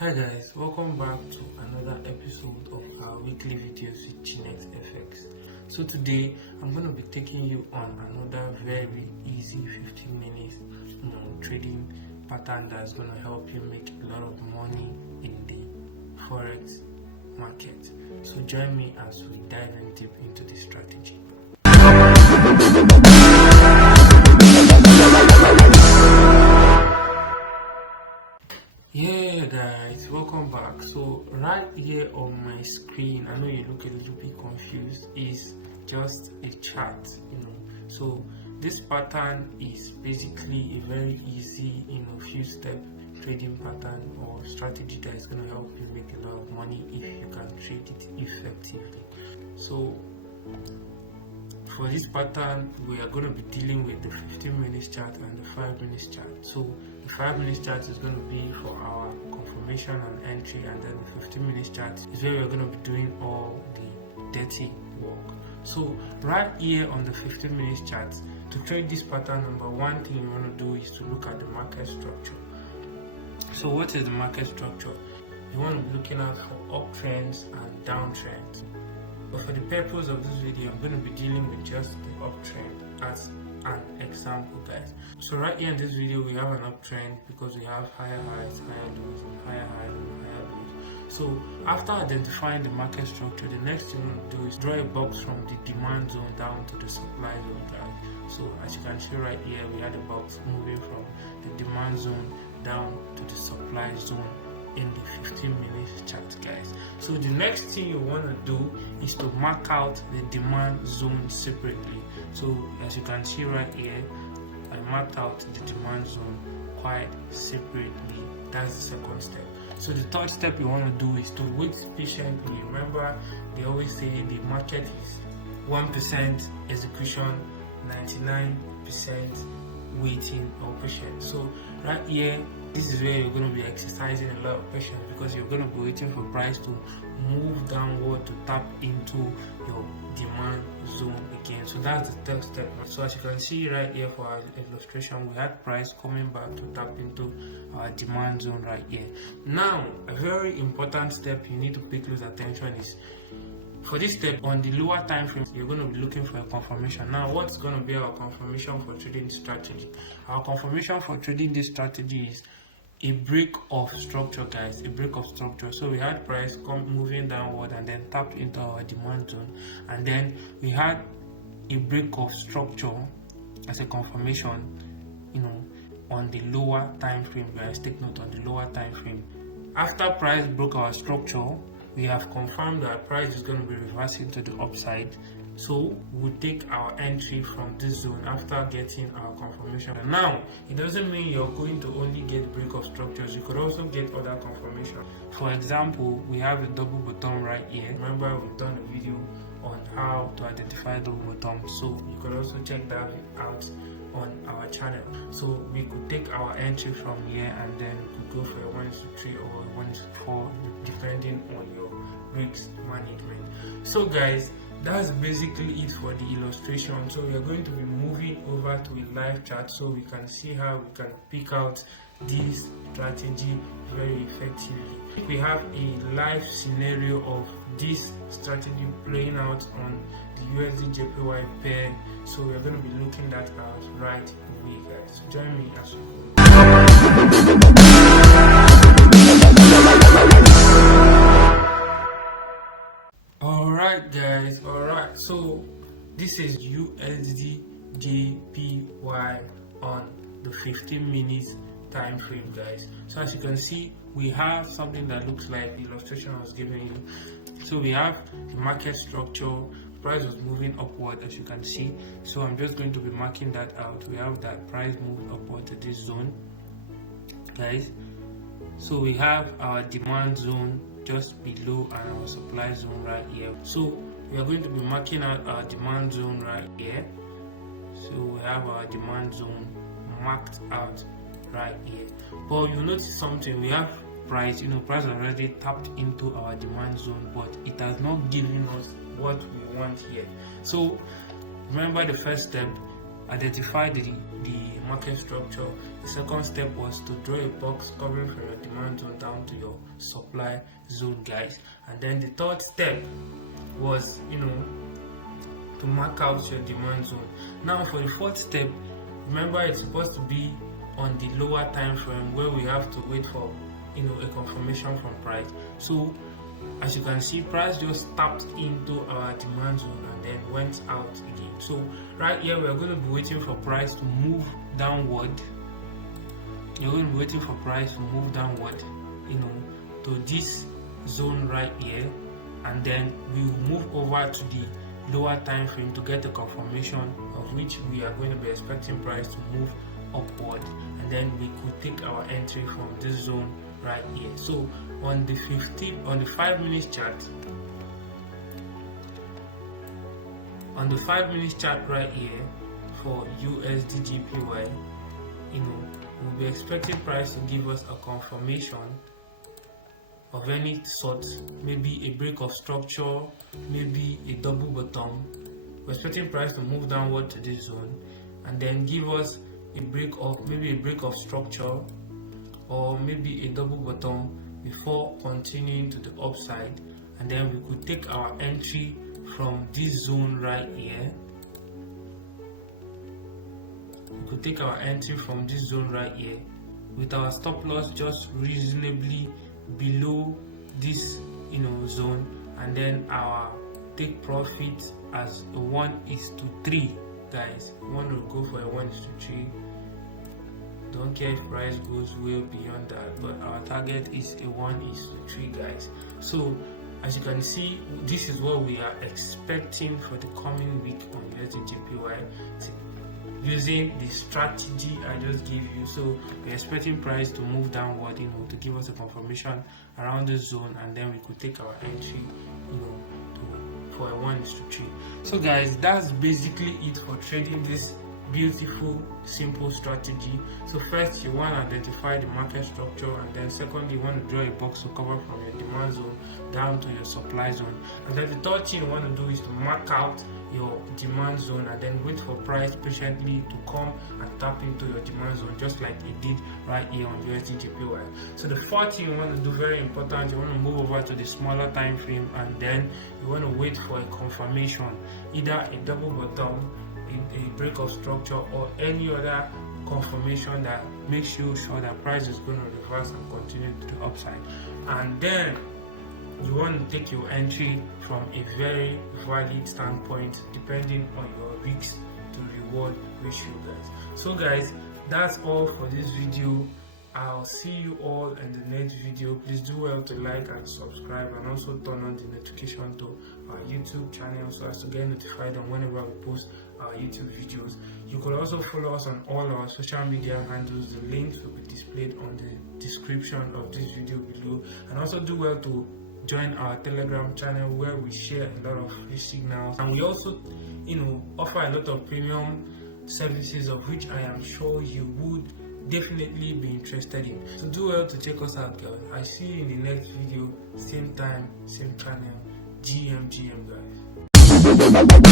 Hi guys, welcome back to another episode of our weekly videos with Jeanette FX. So today I'm going to be taking you on another very easy 15 minutes trading pattern that's going to help you make a lot of money in the Forex market. So join me as we dive in deep into the strategy. Yeah guys, welcome back. So right here on my screen, I know you look a little bit confused, is just a chart, so this pattern is basically a very easy few step trading pattern or strategy that is going to help you make a lot of money if you can trade it effectively. So for this pattern, we are going to be dealing with the 15 minutes chart and the 5 minutes chart. So the 5 minutes chart is going to be for our confirmation and entry, and then the 15 minutes chart is where we're going to be doing all the dirty work. So right here on the 15 minutes chart, to trade this pattern, number one thing you want to do is to look at the market structure. So what is the market structure? You want to be looking out for uptrends and downtrends. But for the purpose of this video, I'm going to be dealing with just the uptrend as an example, guys. So right here in this video, we have an uptrend because we have higher highs, higher lows, and higher highs and higher lows. So after identifying the market structure, the next thing we're going to do is draw a box from the demand zone down to the supply zone, guys. So as you can see right here, we had a box moving from the demand zone down to the supply zone in the 15 minutes chart, guys. So the next thing you want to do is to mark out the demand zone separately. So as you can see right here, I marked out the demand zone quite separately. That's the second step. So the third step you want to do is to wait patiently. Remember, they always say the market is 1% execution, 99% waiting or patience. So right here, this is where you're going to be exercising a lot of patience, because you're going to be waiting for price to move downward to tap into your demand zone again. So that's the third step. So as you can see right here for our illustration, we had price coming back to tap into our demand zone right here. Now a very important step you need to pay close attention is, for this step on the lower time frame, you're going to be looking for a confirmation. Now what's going to be our confirmation for trading strategy? Our confirmation for trading this strategy is a break of structure, guys. A break of structure. So we had price moving downward and then tapped into our demand zone, and then we had a break of structure as a confirmation on the lower time frame, guys. Take note, on the lower time frame. After price broke our structure, we have confirmed that price is going to be reversing to the upside. So we'll take our entry from this zone after getting our confirmation. And now it doesn't mean you're going to only get break of structures, you could also get other confirmation. For example, we have a double bottom right here. Remember, we've done a video on how to identify double bottom, so you could also check that out on our channel. So we could take our entry from here and then we could go for a 1-3 or 1-4 depending on your risk management. So guys, that's basically it for the illustration. So we are going to be moving over to a live chart so we can see how we can pick out this strategy very effectively. We have a live scenario of this strategy playing out on the USD JPY pair, so we're going to be looking that out right away, guys. So join me as we go. Alright guys, alright, so this is USD JPY on the 15 minutes time frame, guys. So as you can see, we have something that looks like the illustration I was giving you. So we have the market structure, price was moving upward, as you can see. So I'm just going to be marking that out. We have that price moved upward to this zone, guys. So we have our demand zone just below and our supply zone right here. So we are going to be marking out our demand zone right here. So we have our demand zone marked out right here. But you notice something, we have price, price already tapped into our demand zone, but it has not given us what we want yet. So remember the first step, identify the market structure. The second step was to draw a box covering from your demand zone down to your supply zone, guys. And then the third step was, to mark out your demand zone. Now for the fourth step, remember it's supposed to be on the lower time frame where we have to wait for a confirmation from price. So as you can see, price just tapped into our demand zone and then went out again. So right here we are going to be waiting for price to move downward. You're going to be waiting for price to move downward, to this zone right here, and then we will move over to the lower time frame to get a confirmation of which we are going to be expecting price to move upward, and then we could take our entry from this zone right here. So on the 5 minutes chart, right here for USDJPY, we'll be expecting price to give us a confirmation of any sort, maybe a break of structure, maybe a double bottom. We're expecting price to move downward to this zone and then give us maybe a break of structure or maybe a double bottom before continuing to the upside, and then we could take our entry from this zone right here. With our stop loss just reasonably below this zone, and then our take profit as a 1:3, guys. We want to go for a 1:3. Don't care if price goes way beyond that, but our target is a 1:3, guys. So as you can see, this is what we are expecting for the coming week on USDJPY using the strategy I just gave you. So we're expecting price to move downward, to give us a confirmation around this zone, and then we could take our entry, for a 1:3. So guys, that's basically it for trading this beautiful simple strategy. So first, you want to identify the market structure, and then secondly, you want to draw a box to cover from your demand zone down to your supply zone, and then the third thing you want to do is to mark out your demand zone and then wait for price patiently to come and tap into your demand zone, just like it did right here on USDJPY. So the fourth thing you want to do, very important, you want to move over to the smaller time frame, and then you want to wait for a confirmation, either a double bottom, a break of structure, or any other confirmation that makes you sure that price is going to reverse and continue to the upside. And then you want to take your entry from a very valid standpoint depending on your risk to reward ratio, guys. So guys, that's all for this video. I'll see you all in the next video. Please do well to like and subscribe, and also turn on the notification to our YouTube channel so as to get notified on whenever we post our YouTube videos. You could also follow us on all our social media handles. The links will be displayed on the description of this video below, and also do well to join our Telegram channel where we share a lot of free signals, and we also offer a lot of premium services of which I am sure you would definitely be interested in. So do well to check us out, guys. I see you in the next video, same time, same channel. GM, guys.